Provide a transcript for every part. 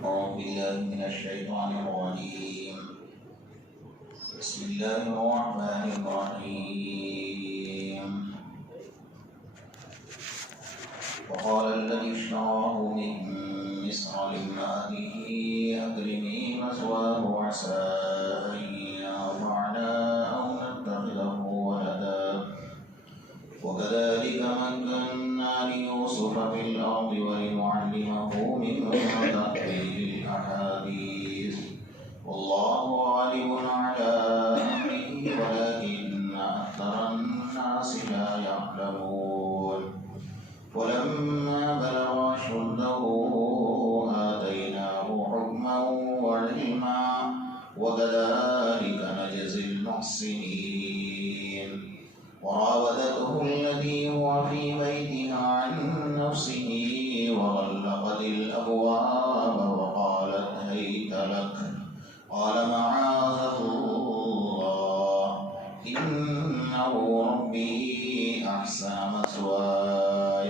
أعوذ بالله من الشيطان الرجيم. بسم الله الرحمن الرحيم. وقال الذي اشتراه من مصر لامرأته أكرمي مثواه عسى أن ينفعنا أو نتخذه ولدا وكذلك مكنا ليوسف في الأرض ولنعلمه من تأويل الأحاديث والله غالب على أمره ولكن أكثر الناس لا يعلمون. ولما بلغ أشده آتيناه حكما وعلما وكذلك نجزي المحسنين. وراودته التي هو في بيتها عن نفسه وغلقت الأبواب وقالت هيت لك قال معاذ الله إنه ربي أحسن مثواي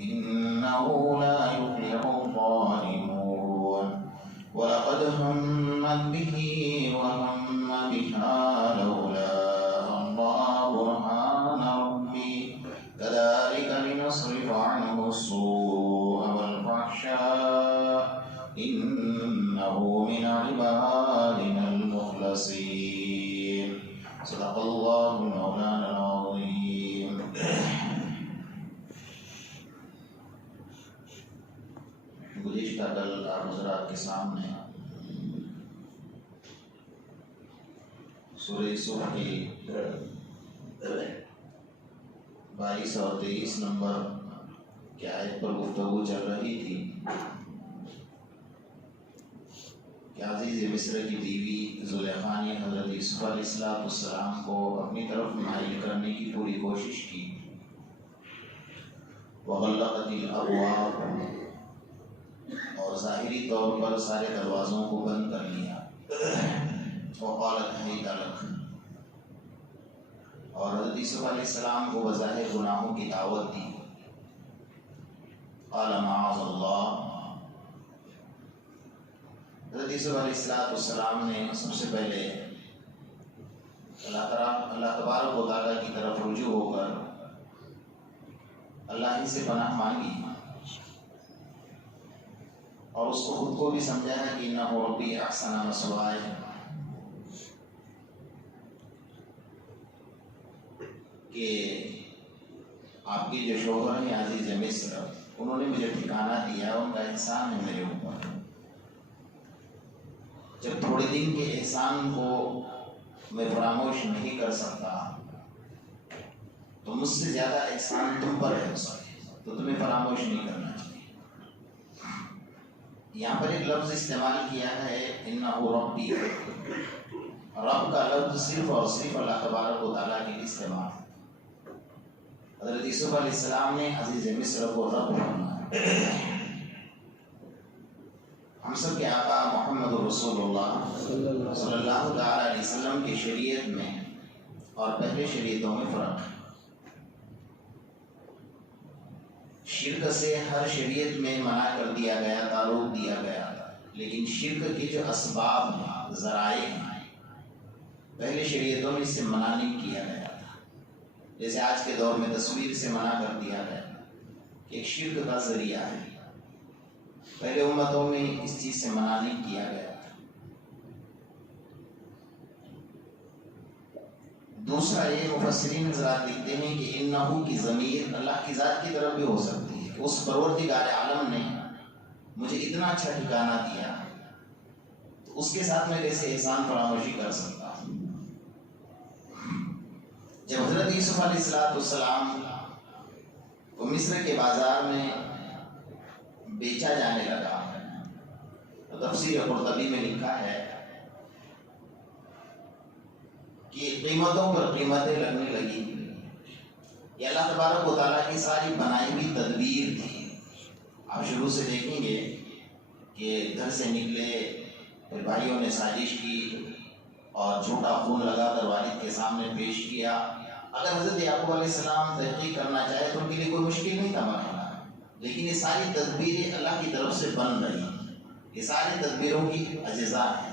إنه لا يفلح الظالمون. ولقد همت به وهم بها لولا أن رأى برهان ربي كذلك لنصرف عنه السوء والفحشاء إنه من عبادنا المخلصين. صدق الله مولانا العظيم. گزشتہ کل آپ حضرات کے سامنے سورہ یوسف کی 22 اور 23 نمبر کی آیت پر گفتگو چل رہی تھی کہ عزیز مصر کی بیوی زلیخا نے حضرت یوسف علیہ السلام کو اپنی طرف مائل کرنے کی پوری کوشش کی. وغلقت الابواب، اور ظاہری طور پر سارے دروازوں کو بند کر لیا. وقالت هيت لك، اور حضرت یوسف علیہ السلام کو بظاہر گناہوں کی دعوت دی. قال معاذ اللہ، حضرت یوسف علیہ السلام نے سب سے پہلے اللہ تبارک و تعالیٰ کی طرف رجوع ہو کر اللہ ہی سے پناہ مانگی، اور اس کو خود کو بھی سمجھایا کہ انہ ربی احسن مثوائے، کہ آپ کی جو شوہر ہیں عزیز مصر، انہوں نے مجھے ٹھکانہ دیا، ان کا احسان ہے میرے اوپر. جب تھوڑے دن کے احسان کو میں فراموش نہیں کر سکتا تو مجھ سے زیادہ احسان تم پر ہے اس کے، تو تمہیں فراموش نہیں کرنا چاہیے. یہاں پر ایک لفظ استعمال کیا ہے انہ ربی. رب کا لفظ صرف اور صرف اللہ تبارک و تعالیٰ کے لیے استعمال. حضرت یوسف علیہ السلام نے عزیز مصر کو رب فرمایا. ہم سب کے آقا محمد رسول اللہ صلی اللہ علیہ وسلم کی شریعت میں اور پہلے شریعتوں میں فرق ہے. شرک سے ہر شریعت میں منع کر دیا گیا تھا، روک دیا گیا تھا، لیکن شرک کے جو اسباب ہیں، ذرائع ہیں، پہلے شریعتوں میں اس سے منع نہیں کیا گیا تھا. جیسے آج کے دور میں تصویر سے منع کر دیا گیا کہ ایک شرک کا ذریعہ ہے، پہلے امتوں میں اس چیز سے منع نہیں کیا گیا تھا. دوسرا یہ مفسرین حضرات لکھتے ہیں کہ انہو کی ضمیر اللہ کی ذات کی طرف بھی ہو سکتی ہے کہ اس پروردگار عالم نے مجھے اتنا اچھا ٹھکانہ دیا، تو اس کے ساتھ میں کیسے احسان فراموشی کر سکتا ہوں. جب حضرت یوسف علیہ السلام کو مصر کے بازار میں بیچا جانے لگا، تو تفسیر قرطبی میں لکھا ہے کہ قیمتوں پر قیمتیں لگنے لگی. یہ اللہ تبارک و تعالیٰ کی ساری بنائی ہوئی تدبیر تھی. آپ شروع سے دیکھیں گے کہ گھر سے نکلے، پھر بھائیوں نے سازش کی اور جھوٹا خون لگا کر والد کے سامنے پیش کیا. اگر حضرت یعقوب علیہ السلام تحقیق کرنا چاہے تو ان کے لیے کوئی مشکل نہیں تھا مرحلہ، لیکن یہ ساری تدبیریں اللہ کی طرف سے بن رہی ہیں. یہ ساری تدبیروں کی اجزاء ہیں۔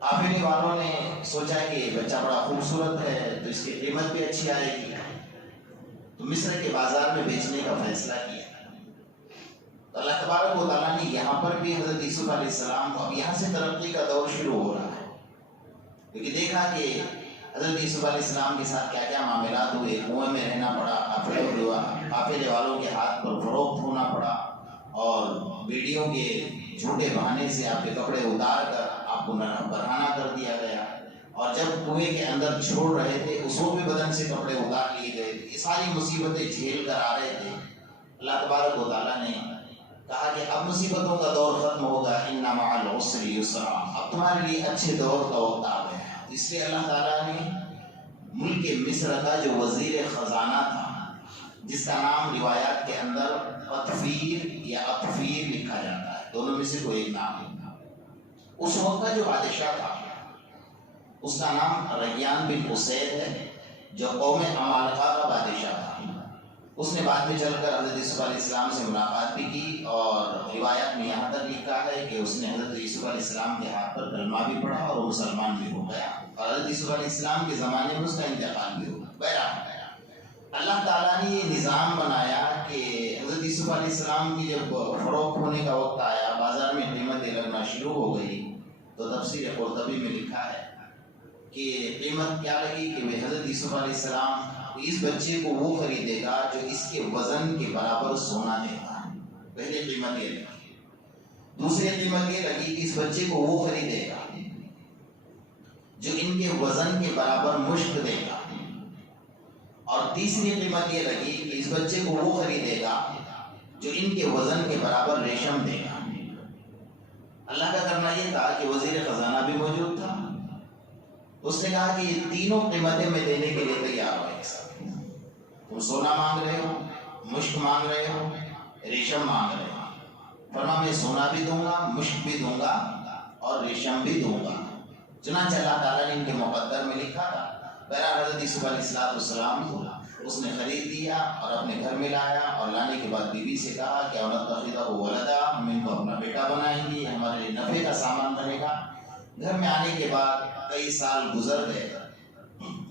قافلے والوں نے سوچا کہ بچہ بڑا خوبصورت ہے تو اس کی قیمت بھی اچھی آئے گی، تو مصر کے بازار میں بیچنے کا فیصلہ کیا۔ تو اللہ تبارک و تعالیٰ نے یہاں پر بھی حضرت یوسف علیہ السلام کو اب یہاں سے ترقی کا دور شروع ہو رہا ہے، کیونکہ دیکھا کہ حضرت یوسف علیہ السلام کے ساتھ کیا کیا معاملات ہوئے۔ کنویں میں رہنا پڑا، قافلے والوں کے ہاتھ پر فروخت ہونا پڑا، اور بیڑیوں کے جھوٹے بہانے سے آپ کے کپڑے اتار کر آپ کو برہنہ کر دیا گیا، اور جب کنویں کے اندر چھوڑ رہے تھے اس وقت بھی بدن سے کپڑے اتار لیے گئے تھے۔ یہ ساری مصیبتیں جھیل کر آ رہے تھے۔ اللہ تبارک و تعالیٰ نے کہا کہ اب مصیبتوں کا دور ختم ہوگا، ان مع العسر یسرا، اب تمہارے لیے اچھے دور کا وقت آ گیا ہے۔ اس لیے اللہ تعالیٰ نے ملک مصر کا جو وزیر خزانہ تھا، جس کا نام روایات کے اندر اطفیر یا اطفیر لکھا جاتا ہے، دونوں میں سے کوئی ایک نام ہے، اس وقت کا جو بادشاہ تھا اس کا نام ریان بن اسید ہے، جو قوم عمالقہ کا بادشاہ تھا۔ اس نے بعد میں چل کر حضرت یوسف علیہ السلام سے ملاقات بھی کی، اور روایات میں یہاں تک لکھا ہے کہ اس نے حضرت یوسف علیہ السلام کے ہاتھ پر کلمہ بھی پڑھا اور وہ مسلمان بھی ہو گیا، اور حضرت یوسف علیہ السلام کے زمانے میں اس کا انتقال بھی ہوا۔ بہرحال اللہ تعالیٰ نے یہ نظام بنایا کہ حضرت یوسف علیہ السلام کی جب فروخت ہونے کا وقت آیا، بازار میں قیمتیں لگنا شروع ہو گئی، تو تفسیر قرطبی میں لکھا ہے کہ قیمت کیا لگی کہ حضرت یوسف علیہ السلام اس بچے کو وہ خریدے گا جو اس کے وزن کے برابر سونا دے گا۔ پہلی قیمت یہ لگی۔ دوسری قیمت یہ لگی کہ اس بچے کو وہ خریدے گا جو ان کے وزن کے برابر مشک دے گا، اور تیسری قیمت یہ لگی کہ اس بچے کو وہ خریدے گا جو ان کے وزن کے برابر ریشم دے گا۔ اللہ کا کرنا یہ تھا کہ وزیر خزانہ بھی موجود تھا، اس نے کہا کہ یہ تینوں قیمتیں میں دینے کے لیے تیار ہوں۔ ایک ساتھ تم سونا مانگ رہے ہو، مشک مانگ رہے ہو، ریشم مانگ رہے ہو، فرما میں سونا بھی دوں گا، مشک بھی دوں گا اور ریشم بھی دوں گا۔ چنانچہ اللہ تعالیٰ نے ان کے مقدر میں لکھا تھا۔ بہرحال حضرت یوسف علیہ السلام کو اس نے خرید دیا اور اپنے گھر میں لایا، اور لانے کے بعد بیوی سے کہا کہ اولاد ولدا، ہم ان کو اپنا بیٹا بنائیں گے، ہمارے نفع کا سامان بنے گا۔ گھر میں آنے کے بعد کئی سال گزر گئے،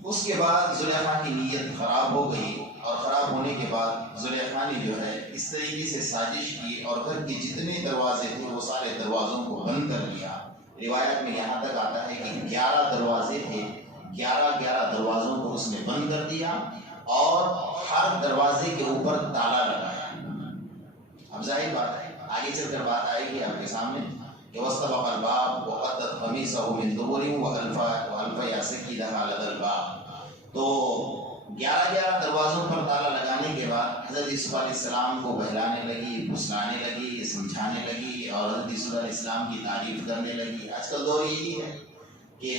اس کے بعد زلیخا کی نیت خراب ہو گئی، اور خراب ہونے کے بعد زلیخا نے جو ہے اس طریقے سے سازش کی اور گھر کے جتنے دروازے تھے وہ سارے دروازوں کو بند کر دیا۔ روایت میں یہاں تک آتا ہے کہ 11 دروازے تھے، 11 دروازوں کو اس نے بند کر دیا، اور ہر دروازے کے اوپر تالا لگایا۔ اب ظاہر بات ہے، آگے چل کر بات آئے گی آپ کے سامنے کہ وَاسْتَبَقَ الْبَابَ وَقَدَّتْ قَمِيصَهُ مِنْ دُبُرٍ وَأَلْفَ يَا سَكِّينَهَا لَدَى الْبَابِ۔ تو 11 دروازوں پر تالا لگانے کے بعد حضرت یوسف علیہ السلام کو بہلانے لگی، پھسلانے لگی، سمجھانے لگی، اور حضرت یوسف علیہ السلام کی تعریف کرنے لگی۔ آج کل دور یہی ہے کہ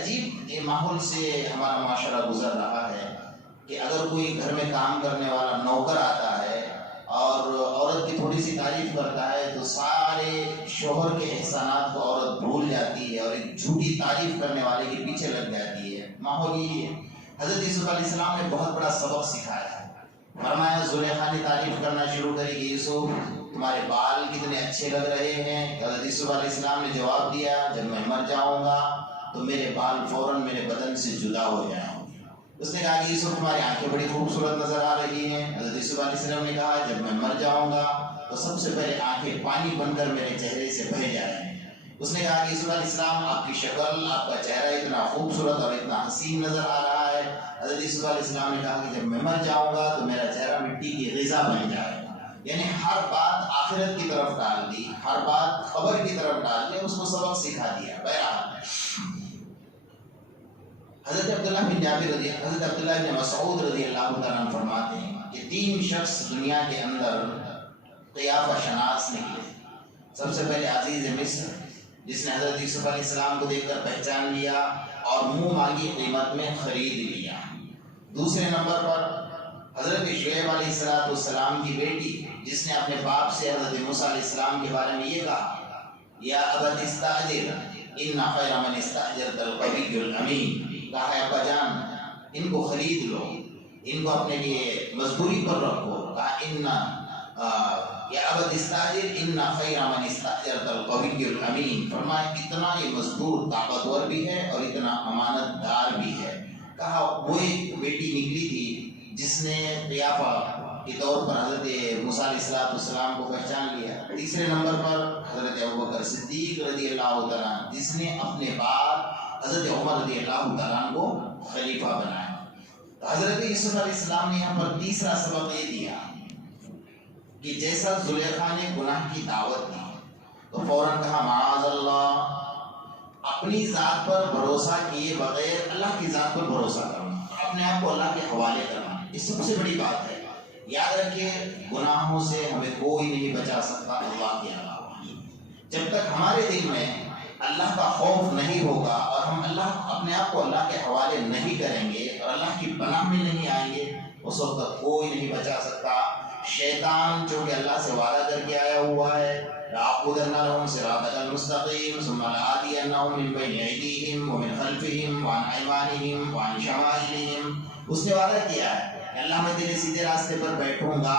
عجیب ماحول سے ہمارا معاشرہ گزر رہا ہے کہ اگر کوئی گھر میں کام کرنے والا نوکر آتا ہے اور عورت کی تھوڑی سی تعریف کرتا ہے تو سارے شوہر کے احسانات کو عورت بھول جاتی ہے اور ایک جھوٹی تعریف کرنے والے کے پیچھے لگ جاتی ہے۔ ماحول یہی ہے۔ حضرت یوسف علیہ السلام نے بہت بڑا سبق سکھایا ہے۔ فرمایا زلیخا نے تعریف کرنا شروع کری کہ یوسف تمہارے بال کتنے اچھے لگ رہے ہیں۔ حضرت یوسف علیہ السلام نے جواب دیا جب میں مر جاؤں گا تو میرے بال فوراً میرے بدن سے جدا ہو جائیں گے۔ اس نے کہا کہ یوسف تمہاری آنکھیں بڑی خوبصورت نظر آ رہی ہیں۔ حضرت یوسف علیہ السلام نے کہا جب میں مر جاؤں گا تو سب سے پہلے آنکھیں پانی بن کر میرے چہرے سے بہہ جائیں۔ اس نے کہا کہ یوسف علیہ السلام آپ کی شکل، آپ کا چہرہ اتنا خوبصورت اور اتنا حسین نظر آ رہا ہے۔ حضرت یوسف علیہ السلام نے کہا کہ جب میں مر جاؤں گا تو میرا چہرہ مٹی کی غذا بن جائے گا۔ یعنی ہر بات آخرت کی طرف ڈال دی، ہر بات خبر کی طرف ڈال دی، اس کو سبق سکھا دیا۔ بہرحال حضرت عبداللہ بن مسعود رضی اللہ تعالیٰ عنہ فرماتے ہیں کہ 3 شخص دنیا کے اندر قیافہ شناس نکلے۔ سب سے پہلے عزیز مصر، جس نے حضرت یوسف علیہ السلام کو دیکھ کر پہچان لیا اور منہ مانگی قیمت میں خرید لیا۔ دوسرے نمبر پر حضرت شعیب علیہ السلام کی بیٹی، جس نے اپنے باپ سے حضرت موسیٰ علیہ السلام کے بارے میں یہ کہا یا ابت استاجر ان خیر من استاجرت القوی الامین، کہا ہے ابا جان ان کو خرید لو، ان کو اپنے لیے مزدوری پر رکھو۔ کہا ان یا ابت استاجر ان خیر من استاجرت القوی الامین، فرمایا اتنا یہ مزدور طاقتور بھی ہے اور اتنا امانت دار بھی ہے۔ کہا وہ ایک بیٹی نکلی تھی جس نے قیافہ کے طور پر حضرت موسیٰ علیہ السلام کو پہچان لیا۔ تیسرے نمبر پر حضرت ابوبکر صدیق رضی اللہ تعالیٰ جس نے اپنے بعد حضرت عمر رضی اللہ تعالیٰ کو خلیفہ بنایا۔ حضرت یوسف علیہ السلام نے یہاں پر تیسرا سبق یہ دیا کہ جیسا زلیخا نے گناہ کی دعوت دی تو فوراً کہا معاذ اللہ، اپنی ذات پر بھروسہ کیے بغیر اللہ کی ذات پر بھروسہ کرنا، اپنے آپ کو اللہ کے حوالے کرنا، یہ سب سے بڑی بات ہے۔ یاد رکھیے گناہوں سے ہمیں کوئی نہیں بچا سکتا اللہ کے علاوہ۔ جب تک ہمارے دل میں اللہ کا خوف نہیں ہوگا اور ہم اپنے آپ کو اللہ کے حوالے نہیں کریں گے اور اللہ کی پناہ میں نہیں آئیں گے، اس وقت تک کوئی نہیں بچا سکتا۔ شیطان جو کہ اللہ سے وعدہ کر کے آیا ہوا ہے، لَأَقْعُدَنَّ لَهُمْ صِرَاطَكَ الْمُسْتَقِيمَ ثُمَّ لَآتِيَنَّهُم مِّن بَيْنِ أَيْدِيهِمْ وَمِنْ خَلْفِهِمْ وَعَنْ أَيْمَانِهِمْ وَعَنْ شَمَائِلِهِمْ۔ اس نے وعدہ کیا ہے کہ اللہ میں تیرے سیدھے راستے پر بیٹھوں گا،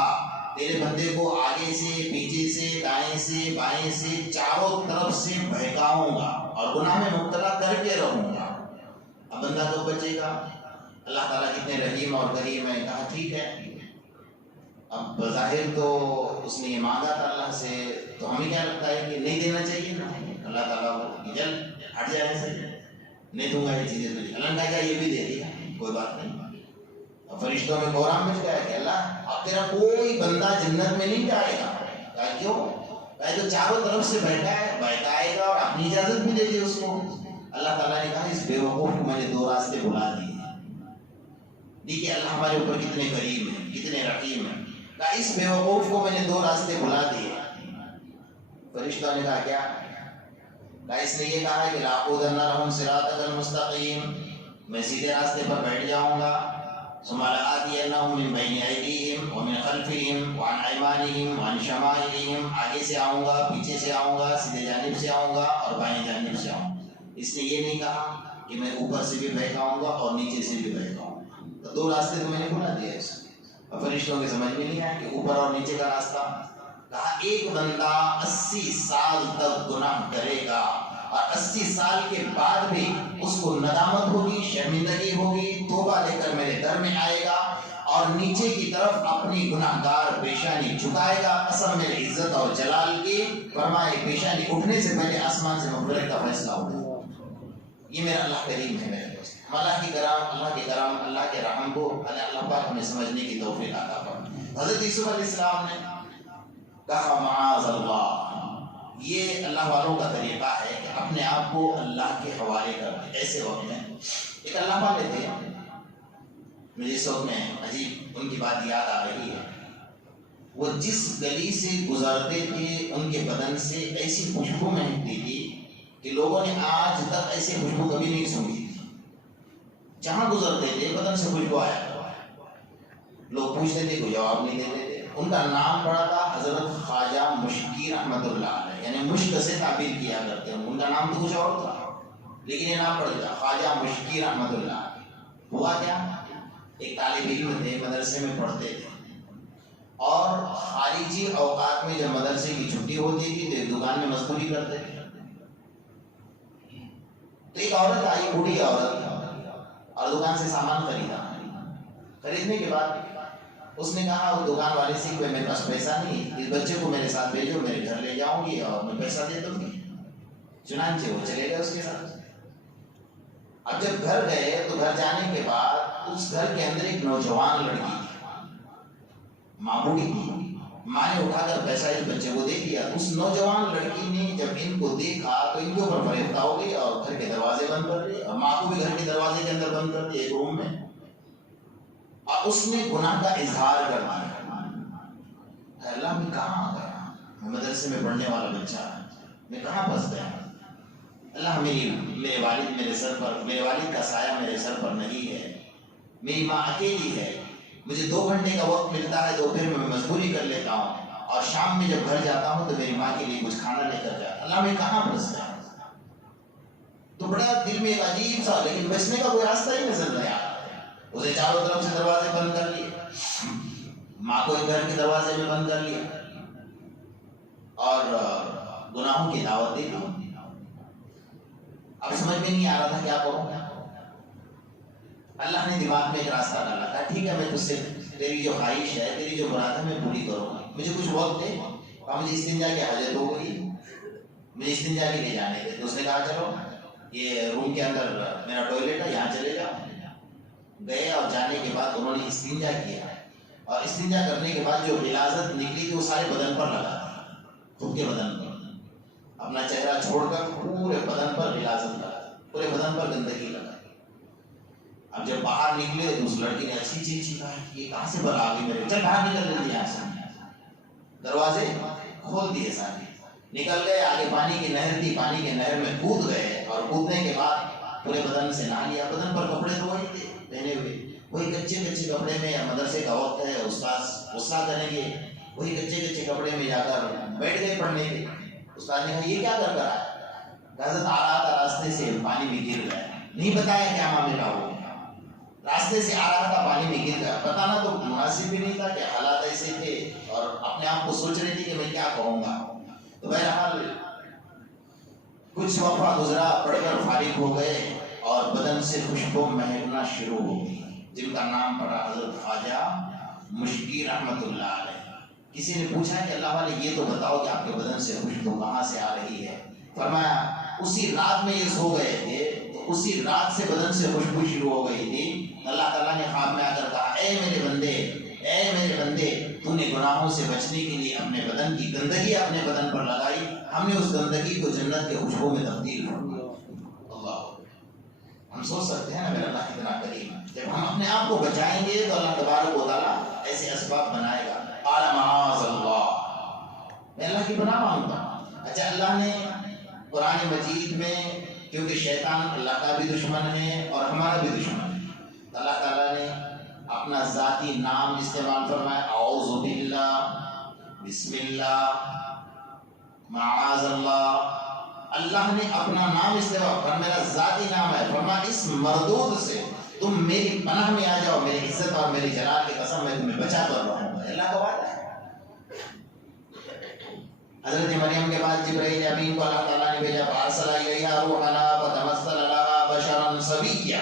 تیرے بندے کو آگے سے، پیچھے سے، دائیں سے، بائیں سے، چاروں طرف سے بہکاؤں گا اور گناہ میں مبتلا کر کے رہوں گا۔ اب بندہ تو بچے گا؟ اللہ تعالیٰ کتنے رحیم اور کریم ہے۔ کہا ٹھیک ہے، اب بظاہر تو اس نے یہ مانگا تھا اللہ سے، تو ہمیں کیا لگتا ہے کہ نہیں دینا چاہیے نا؟ اللہ تعالیٰ کہ چل ہٹ جائے سے، نہیں دوں گا یہ چیزیں تجھے۔ اللہ نے کہا یہ بھی دے دیا، کوئی بات نہیں۔ اب فرشتوں میں قرآن مچ گیا کہ اللہ اب تیرا کوئی بندہ جنت میں نہیں جائے گا۔ کہا کیوں؟ کہا تو چاروں طرف سے بہکائے گا اور اپنی اجازت بھی دے دی اس کو۔ اللہ تعالیٰ نے کہا اس بے وقوف کو میں نے دو راستے بلا دیے۔ دیکھیے اللہ ہمارے اوپر کتنے کریم ہیں، کتنے رحیم ہیں۔ کہا اس بے وقوف کو میں نے دو راستے بلا دیے۔ فرشتوں نے کہا کیا؟ کہا اس نے یہ کہا کہ لَأَقْعُدَنَّ لَهُمْ صِرَاطَكَ الْمُسْتَقِيمَ، میں سیدھے راستے پر بیٹھ جاؤں گا۔ ثُمَّ لَآتِيَنَّهُم مِّن بَيْنِ أَيْدِيهِمْ وَمِنْ خَلْفِهِمْ وَعَنْ أَيْمَانِهِمْ وَعَنْ شَمَائِلِهِمْ، آگے سے آؤں گا، پیچھے سے آؤں گا، سیدھے جانب سے آؤں گا اور بائیں جانب سے آؤں گا۔ اس نے یہ نہیں کہا کہ میں اوپر سے بھی بہکاؤں گا اور نیچے سے بھی بہکاؤں گا۔ تو دو راستے تو میں نے بلا دیے اس کو۔ اور فرشتوں کے سمجھ میں نہیں آیا کہ اوپر اور نیچے کا راستہ۔ کہا ایک بندہ 80 سال تک گناہ کرے گا اور 80 سال کے بعد بھی اس کو ندامت ہوگی، شرمندگی ہوگی، توبہ لے کر میرے در میں آئے گا اور نیچے کی طرف اپنی گناہ گار پیشانی جھکائے گا، قسم میرے عزت اور جلال کی، فرمائے پیشانی اٹھنے سے پہلے آسمان سے مغفرت کا فیصلہ ہوگا۔ یہ میرا اللہ کریم ہے میرے دوست۔ اللہ کے کرم، اللہ کے رحم کو اللہ پاک ہمیں سمجھنے کی توفیق عطا فرمائے۔ حضرت یوسف علیہ السلام نے کہا معاذ اللہ، یہ اللہ والوں کا طریقہ ہے کہ اپنے آپ کو اللہ کے حوالے کرتے۔ ایسے وقت میں ایک اللہ والے تھے، مجھے اس وقت میں عجیب ان کی بات یاد آ رہی ہے۔ وہ جس گلی سے گزرتے تھے ان کے بدن سے ایسی خوشبو مہکتی تھی کہ لوگوں نے آج تک ایسی خوشبو کبھی نہیں سنی تھی۔ جہاں گزرتے تھے بدن سے خوشبو آیا، لوگ پوچھتے تھے کوئی جواب نہیں دیتے تھے۔ ان کا نام پڑا تھا حضرت خواجہ مشکی رحمۃ اللہ علیہ، یعنی مشک سے تعبیر کیا کرتے ہیں، ان کا نام تو کچھ اور تھا لیکن یہ نام پڑ گیا خواجہ مشکی رحمۃ اللہ علیہ۔ ہوا کیا، ایک طالب علم تھے، مدرسے میں پڑھتے تھے اور خارجی اوقات میں جب مدرسے کی چھٹی ہوتی تھی تو ایک دکان میں مزدوری کرتے تھے۔ تو ایک عورت آئی، بوڑھی عورت، اور دکان سے سامان خریدنے کے بعد اس نے کہا وہ دکان والے سے کہ میرے پاس پیسہ نہیں، اس بچے کو میرے ساتھ بھیجو، میرے گھر لے جاؤں گی اور میں پیسہ دے دوں گی۔ چنانچہ وہ چلے گئے اس کے ساتھ۔ اب جب گھر گئے تو گھر جانے کے بعد اس گھر کے اندر ایک نوجوان لڑکی تھی، ماں بوڑھی تھی، ماں نے اٹھا کر پیسہ اس بچے کو دے دیا۔ اس نوجوان لڑکی نے جب ان کو دیکھا تو ان کے اوپر فریفتہ ہو گئی اور گھر کے دروازے بند کر دیے اور ماں کو بھی گھر کے دروازے کے اندر بند کر دیا ایک روم میں، اور اس نے گناہ کا اظہار کر دیا۔ اللہ میں کہاں آ گیا، میں مدرسے میں پڑھنے والا بچہ، میں کہاں پھنس گیا؟ اللہ میرے والد میرے سر پر، میرے والد کا سایہ میرے سر پر نہیں ہے، میری ماں اکیلی ہے، مجھے 2 گھنٹے کا وقت ملتا ہے دوپہر میں مزدوری کر لیتا ہوں اور شام میں جب گھر جاتا ہوں تو میری ماں کے لیے کچھ کھانا لے کر جاتا۔ اللہ میں کہاں پھنس گیا؟ تو بڑا دل میں ایک عجیب سا، لیکن بچنے کا کوئی راستہ ہی نظر نہیں آتا۔ اسے چاروں طرف سے دروازے بند کر لیے، ماں کو ایک گھر کے دروازے میں بند کر لیا۔ گناہوں کی دعوت دیتی ہوں. اب سمجھ میں نہیں آ رہا تھا کیا کروں. اللہ نے دماغ میں ایک راستہ ڈالا تھا. ٹھیک ہے میں تجھ سے تیری جو خواہش ہے تیری جو مراد ہے میں پوری کروں گا. مجھے کچھ وقت دے. اور مجھے استنجا کی حاجت ہو گئی, مجھے استنجا کے لیے جانے تھے. تو اس نے کہا چلو یہ روم کے اندر میرا ٹوائلٹ ہے یہاں چلے جاؤ. گئے اور جانے کے بعد انہوں نے استنجا کیا, اور استنجا کرنے کے بعد جو غلاظت نکلی تھی وہ سارے بدن پر لگا تھا, خود کے بدن پر. اپنا چہرہ چھوڑ کر پورے بدن پر غلاظت لگا, پورے بدن پر گندگی لگا. اب جب باہر نکلے تو اس لڑکی نے اچھی چیز کہا یہ کہاں سے بلا گئی میرے, چل باہر نکل جلدی یہاں سے. دروازے کھول دیے سارے, نکل گئے. آگے پانی کی نہر تھی, پانی کے نہر میں کود گئے, اور کودنے کے بعد پورے بدن سے نہا لیا. بدن پر کپڑے تو وہی تھے پہنے ہوئے, وہی کچے کچے کپڑے میں. مدرسے کا وقت ہے, استاد غصہ کریں گے, وہی کچے کچے کپڑے میں جا کر بیٹھ گئے پڑھنے کے. استاد نے کہا یہ کیا کر رہا ہے؟ حضرت آ رہا تھا راستے سے, پانی میں گر گیا. نہیں بتایا کیا معاملہ ہو, راستے سے آ رہا تھا پانی میں گر گیا. بتانا تو مناسب بھی نہیں تھا کہ حالات ایسے تھے, اور اپنے آپ کو سوچ رہی تھی کہ میں کیا کہوں گا. تو بہرحال کچھ وقفہ گزرا, پڑھ کر فارغ ہو گئے, اور بدن سے خوشبو مہکنا شروع ہو گئی, جن کا نام پڑا حضرت خواجہ مشکی رحمت اللہ علیہ. کسی نے پوچھا کہ اللہ والے یہ تو بتاؤ کہ آپ کے بدن سے خوشبو کہاں سے آ رہی ہے. فرمایا اسی رات میں یہ سو گئے تھے تو اسی رات سے بدن سے خوشبو شروع ہو گئی تھی. اللہ تعالیٰ نے خواب میں آ کر کہا اے میرے بندے, اے میرے بندے, تو نے گناہوں سے بچنے کے لیے اپنے بدن کی گندگی اپنے بدن پر لگائی, ہم نے اس گندگی کو جنت کے خوشبو میں تبدیل کر دیا. اللہ, ہم سوچ سکتے ہیں نا میرا اللہ کتنا کریم ہے. جب ہم اپنے آپ کو بچائیں گے تو اللہ تبارک و تعالیٰ ایسے اسباب بنائے گا. قال معاذ اللہ, میں اللہ کی پناہ مانگتا ہوں. اچھا اللہ نے قرآن مجید میں, کیونکہ شیطان اللہ کا بھی دشمن ہے اور ہمارا بھی دشمن ہے, اللہ تعالیٰ نے اپنا ذاتی نام استعمال فرمایا, اعوذ باللہ, بسم اللہ, معاذ اللہ. اللہ نے اپنا نام استعمال فرمایا, میرا ذاتی نام ہے, فرمایا اس مردود سے تم میری پناہ میں آ جاؤ, میری عزت اور میری جلال کی قسم میں تمہیں بچا کر رہوں گا. اللہ کا وعدہ ہے. حضرت مریم کے بعد جبرائیل امین کو اللہ تعالیٰ نے بھیجا, فارسل الیہا روحنا فتمثل لہا بشرا سویا.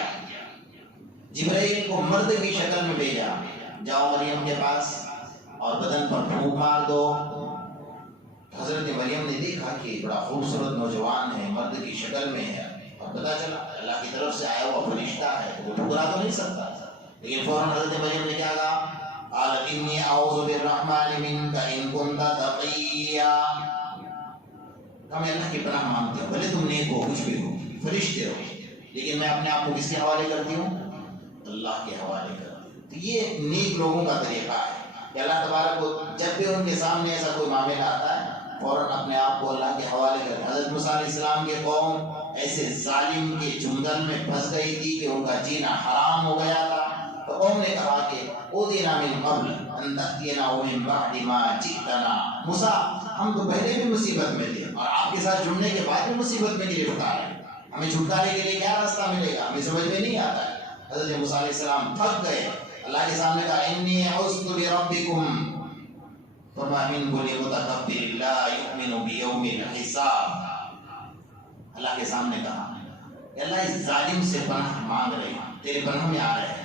جبرائیل کو مرد کی شکل میں بھیجا, جاؤ مریم کے پاس اور بدن پر پھونک مار دو. حضرت مریم نے دیکھا کہ بڑا خوبصورت نوجوان ہے, مرد کی شکل میں ہے, اور پتا چلا اللہ کی طرف سے آیا ہوا فرشتہ ہے, وہ ٹھکرا تو نہیں سکتا. لیکن فوراً حضرت مریم نے کیا کہا, قال انی اعوذ بالرحمن منک ان کنت تقیا. ہمیں اللہ کی پناہ مانگتے ہو, بھلے تم نیک ہو, کچھ بھی ہو, فرشتے ہو, لیکن میں اپنے آپ کو کس کے حوالے کرتی ہوں, اللہ کے حوالے کرتی ہوں. تو یہ نیک لوگوں کا طریقہ ہے کہ اللہ تبارک کو جب بھی ان کے سامنے ایسا کوئی معاملہ آتا ہے فوراً اپنے آپ کو اللہ کے حوالے کرتے. حضرت موسیٰ علیہ السلام کے قوم ایسے ظالم کے چنگل میں پھنس گئی تھی کہ ان کا جینا حرام ہو گیا تھا. تو قوم نے کہا کہ اوذینا من قبل ان تأتینا ومن بعد ما جئتنا. موسیٰ ہم تو پہلے بھی مصیبت میں تھے, اور آپ کے ساتھ جڑنے کے بعد بھی مصیبت میں گرفتار ہیں, ہمیں چھٹکارے کے لیے کیا راستہ ملے گا, ہمیں سمجھ میں نہیں آتا ہے. حضرت موسیٰ علیہ السلام تھک گئے, اللہ کے سامنے کہا انی عذت بربکم, فرمایا من کل متکبر لا یؤمن بیوم الحساب. اللہ کے سامنے کہا اللہ اس ظالم سے پناہ مانگ رہے ہیں, تیرے پناہ میں آ رہے ہیں.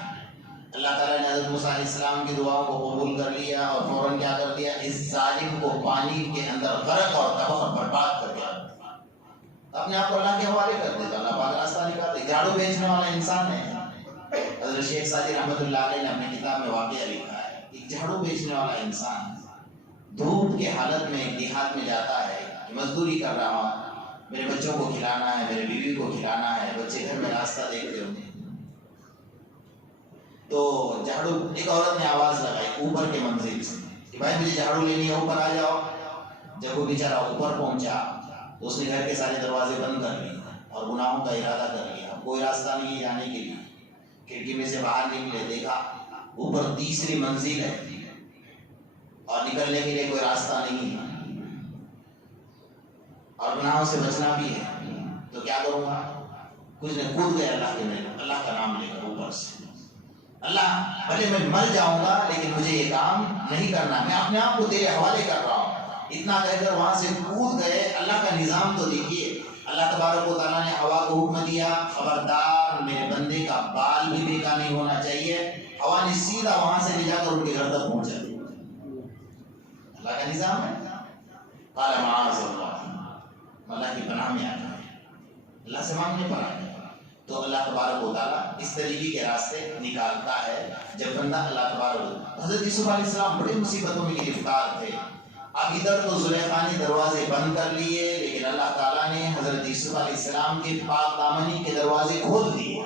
اللہ تعالیٰ نے حضرت موسیٰ علیہ السلام کی دعاؤں کو قبول کر لیا, اور فوراً کیا کر دیا, اس ظالم کو پانی کے اندر غرق اور تباہ اور برباد کر دیا. اپنے آپ کو اللہ کے حوالے کر دیتا, اللہ پاک راستہ نکالتے. جھاڑو بیچنے والا انسان ہے, حضرت شیخ سعدی رحمۃ اللہ علیہ نے اپنی کتاب میں واقعہ لکھا ہے. ایک جھاڑو بیچنے والا انسان دھوپ کے حالت میں دیہات میں جاتا ہے, مزدوری کر رہا ہوں, میرے بچوں کو کھلانا ہے, میرے بیوی کو کھلانا ہے, بچے گھر میں راستہ دیکھتے ہوتے. تو جھاڑو, ایک عورت نے آواز لگائی اوپر کے منزل سے کہ بھائی مجھے جھاڑو لینی ہے, اوپر آ جاؤ. جب وہ بیچارہ اوپر پہنچا تو اس نے گھر کے سارے دروازے بند کر لیے اور گناہوں کا ارادہ کر لیا. کوئی راستہ نہیں جانے کے لیے. کھڑکی میں سے باہر نکلے, دیکھا اوپر تیسری منزل ہے اور نکلنے کے لیے کوئی راستہ نہیں ہے, اور گناہوں سے بچنا بھی ہے. تو کیا کروں گا, کچھ نے کود گیا اللہ کے میں, اللہ کا نام لے کر اوپر سے. اللہ بھلے میں مر جاؤں گا لیکن مجھے یہ کام نہیں کرنا, میں اپنے آپ کو تیرے حوالے کر رہا ہوں. اتنا کہہ کر وہاں سے کود گئے. اللہ کا نظام تو دیکھیے. اللہ تبارک و تعالیٰ نے ہوا کو حکم دیا خبردار میرے بندے کا بال بھی بیکا نہیں ہونا چاہیے. ہوا نے سیدھا وہاں سے لے جا کر ان کے گھر تک پہنچا دیا. اللہ کا نظام ہے. قال معاذ اللہ، اللہ کی پناہ میں آنا ہے، اللہ سے مانگنے پر آنا ہے. تو اللہ تبارک و تعالیٰ اس طریقے کے راستے نکالتا ہے جب بندہ اللہ تبارک. حضرت یوسف علیہ السلام بڑی مصیبتوں میں گرفتار تھے. اب ادھر تو زلیخا نے دروازے بند کر لیے، لیکن اللہ تعالیٰ نے حضرت یوسف علیہ السلام کے پاک دامنی کے دروازے کھول دیے.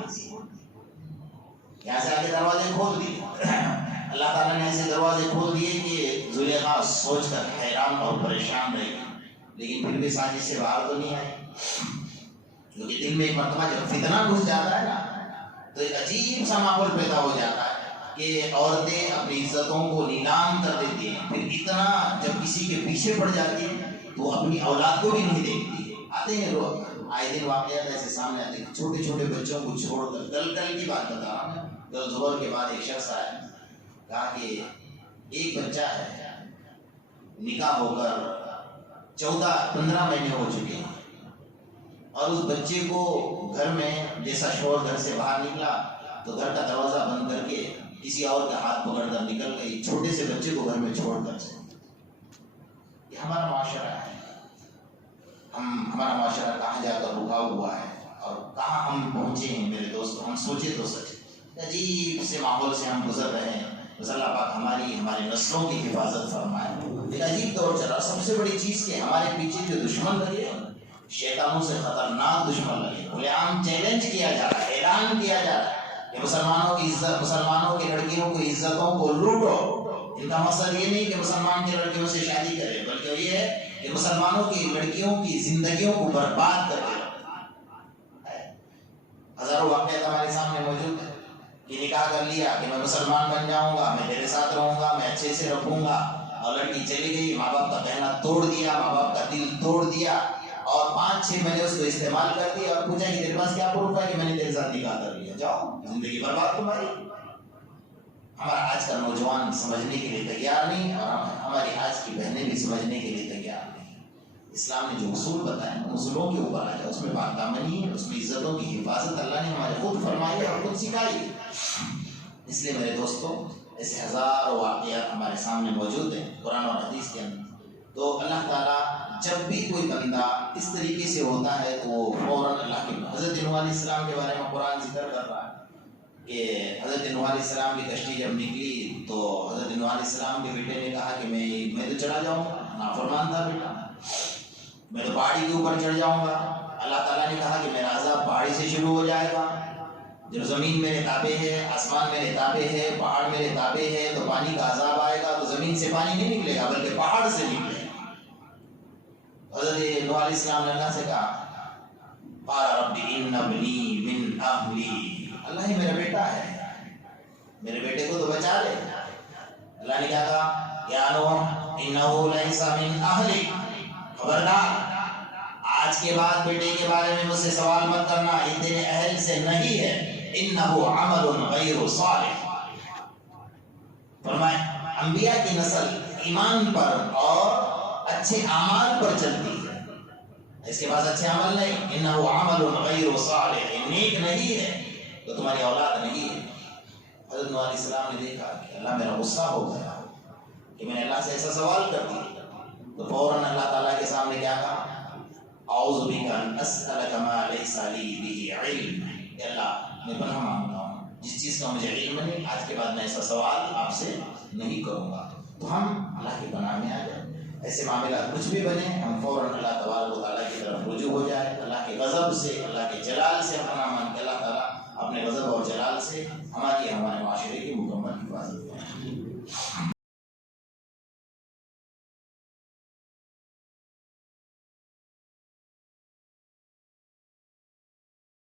یہاں سے آگے دروازے کھول دیے. اللہ تعالیٰ نے ایسے دروازے کھول دیے کہ زلیخا سوچ کر حیران اور پریشان رہی، لیکن پھر بھی سازش سے باہر تو نہیں آئی. کیونکہ دل میں ایک مرتبہ جب فتنہ گھس جاتا ہے نا تو ایک عجیب سا ماحول پیدا ہو جاتا ہے کہ عورتیں اپنی عزتوں کو نیلام کر دیتی ہیں. پھر اتنا جب کسی کے پیچھے پڑ جاتی ہیں تو اپنی اولاد کو بھی نہیں دیکھتی ہے. آتے ہیں لوگ آئے دن واقعات ایسے سامنے آتے ہیں. چھوٹے چھوٹے بچوں کو چھوڑ کر کل کی بات بتا رہا ہوں. کل ظہر کے بعد ایک شخص آیا، کہا کہ ایک بچہ ہے، نکاح ہو کر 14-15 مہینے ہو چکے ہیں، اور اس بچے کو گھر میں جیسا شوہر گھر سے باہر نکلا تو گھر کا دروازہ بند کر کے کسی اور کا ہاتھ پکڑ کر نکل گئی، چھوٹے سے بچے کو گھر میں چھوڑ کر. یہ ہمارا معاشرہ ہے. ہمارا معاشرہ کہاں جا کر رکا ہوا ہے اور کہاں ہم پہنچے ہیں میرے دوست. ہم سوچے تو سچ عجیب سے ماحول سے ہم گزر رہے ہیں. بس اللہ پاک ہماری نسلوں کی حفاظت فرمائے. ایک عجیب دور چلا. سب سے بڑی چیز کہ ہمارے پیچھے جو دشمن لگے، شیطانوں سے خطرناک دشمن لگے، کھلے عام چیلنج کیا جا رہا ہے، اعلان کیا جا رہا ہے کہ مسلمانوں کی عزت، مسلمانوں کی لڑکیوں کی عزتوں کو لوٹو. ان کا مقصد یہ نہیں کہ مسلمان کی لڑکیوں سے شادی کرے، بلکہ یہ ہے کہ مسلمانوں کی لڑکیوں کی زندگیوں کو برباد کر دے. ہزاروں واقعات ہمارے سامنے موجود ہیں کہ نکاح کر لیا کہ میں مسلمان بن جاؤں گا، میں تیرے ساتھ رہوں گا، میں اچھے سے رکھوں گا، اور لڑکی چلی گئی، ماں باپ کا کہنا توڑ دیا، ماں باپ کا دل توڑ دیا، اور 5-6 مہینے اس کو استعمال کر دیا اور پوچھا کہ تیرے پاس کیا پروف ہے کہ میں نے تیرے ساتھ نکاح کر لیا. جاؤ، زندگی برباد تمہاری. ہمارا آج کا نوجوان سمجھنے کے لیے تیار نہیں، اور ہماری آج کی بہنیں بھی سمجھنے کے لیے تیار نہیں. اسلام نے جو اصول بتائے ان اصولوں کے اوپر آ جائے. اس میں پاک دامنی ہے، اس میں عزتوں کی حفاظت اللہ نے ہمارے خود فرمائی ہے اور خود سکھائی ہے. اس لیے میرے دوستوں ایسے ہزاروں واقعات ہمارے سامنے موجود ہیں قرآن اور حدیث کے اندر. تو اللہ تعالیٰ جب بھی کوئی بندہ اس طریقے سے ہوتا ہے تو وہ فوراً اللہ کے. حضرت نوح علیہ السلام کے بارے میں قرآن ذکر کر رہا ہے کہ حضرت نوح علیہ السلام کی کشتی جب نکلی تو حضرت نوح علیہ السلام کے بیٹے نے کہا کہ میں تو چلا جاؤں گا، نافرمان تھا بیٹا، میں تو پہاڑی کے اوپر چڑھ جاؤں گا. اللہ تعالیٰ نے کہا کہ میرا عذاب پہاڑی سے شروع ہو جائے گا. جب زمین میرے تابع ہے، آسمان میرے تابع ہے، پہاڑ میرے تابع ہے، تو پانی کا عذاب آئے گا تو زمین سے پانی نہیں نکلے گا بلکہ پہاڑ سے نکلے گا. حضرت نوح علیہ السلام نے اللہ سے کہا قال رب ان ابنی من اہلی، اللہ ہی میرا بیٹا ہے، میرے بیٹے کو تو بچا لے. اللہ نے کہا یا نوح انہ لیس من اہلک، خبردار آج کے بعد بیٹے کے بارے میں مجھ سے سوال مت کرنا، یہ تیرے اہل سے نہیں ہے. انہ عمل غیر صالح. فرمائے انبیاء کی نسل ایمان پر اور اچھے اعمال پر چلتی ہے، اس کے پاس اچھے عمل نہیں. انہ عمل غیر صالح، نیک نہیں ہے تو تمہاری اولاد نہیں ہے. حضرت نوح علیہ السلام نے دیکھا کہ اللہ میرا غصہ ہو گیا کہ میں نے اللہ سے ایسا سوال کر دیا، تو فوراً اللہ تعالیٰ کے سامنے کیا کہا اعوذ بک ان اسألک ما لیس لی بہ علم. کہ اللہ میں پناہ مانگتا ہوں جس چیز کا مجھے علم نہیں، آج کے بعد میں ایسا سوال آپ سے نہیں کروں گا. تو ہم اللہ کی پناہ میں آ جائیں. ایسے معاملات کچھ بھی بنے ہم فوراً اللہ تبارک و تعالیٰ کی طرف رجوع ہو جائے. اللہ کے غضب سے، اللہ کے جلال سے پناہ مانگ کے اللہ تعالیٰ اپنے غضب اور جلال سے ہماری ہمارے معاشرے کی مکمل حفاظت کریں.